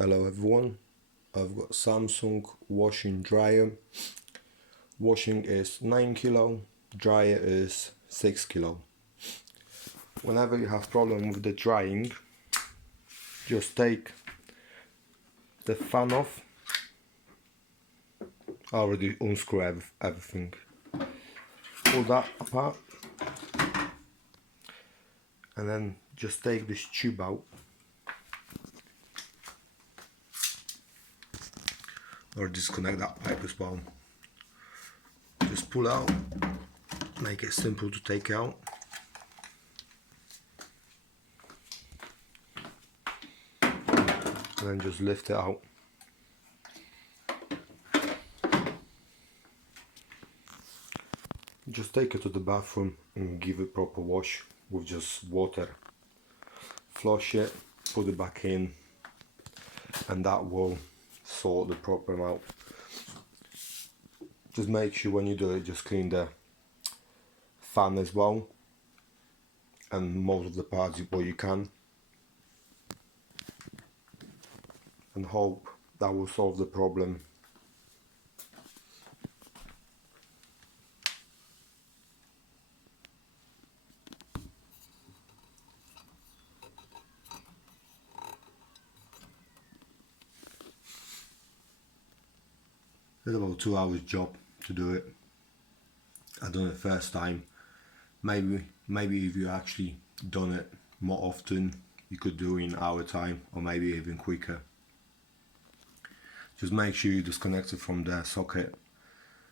Hello everyone, I've got Samsung washing dryer. Washing is 9 kilo, dryer is 6 kilo. Whenever you have problem with the drying, just take the fan off. I already unscrew everything. Pull that apart and then just take this tube out. Or disconnect that pipe as well. Just pull out, make it simple to take out. And then just lift it out. Just take it to the bathroom and give it proper wash with just water. Flush it, put it back in, and that will sort the problem out. Just make sure when you do it, just clean the fan as well, and most of the parts what you can, and hope that will solve the problem. It's about 2 hours job to do it. I done it first time. Maybe if you actually done it more often, you could do it in hour time, or maybe even quicker. Just make sure you disconnect it from the socket